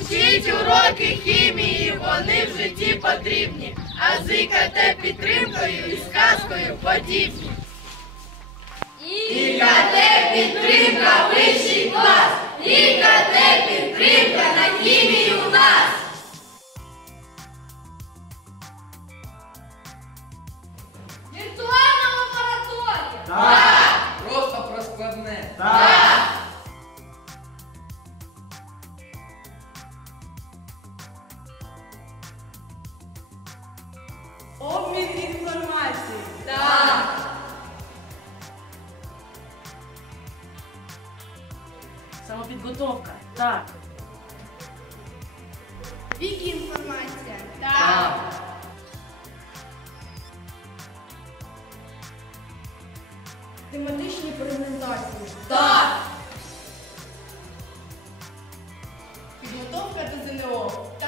Учіть уроки хімії, вони в житті потрібні, а з ІКТ підтримкою і сказкою подібні. Обмін інформації. Так. Самопідготовка. Так. Вікі інформація. Так. Тематичні презентації. Так. Підготовка до ЗНО. Так.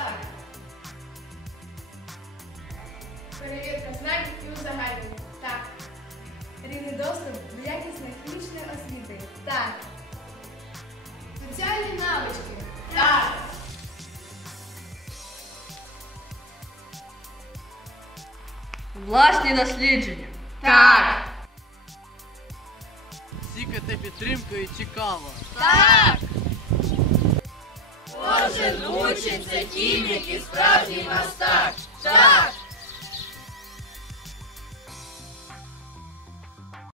Перевірка знань і узагальнення. Так. Рівний доступ до якісної клінічної освіти. Так. Соціальні навички. Так. Власні дослідження. Так. Сікати підтримкою цікаво. Так. Кожен учень це хімік і справжній мастак. Так,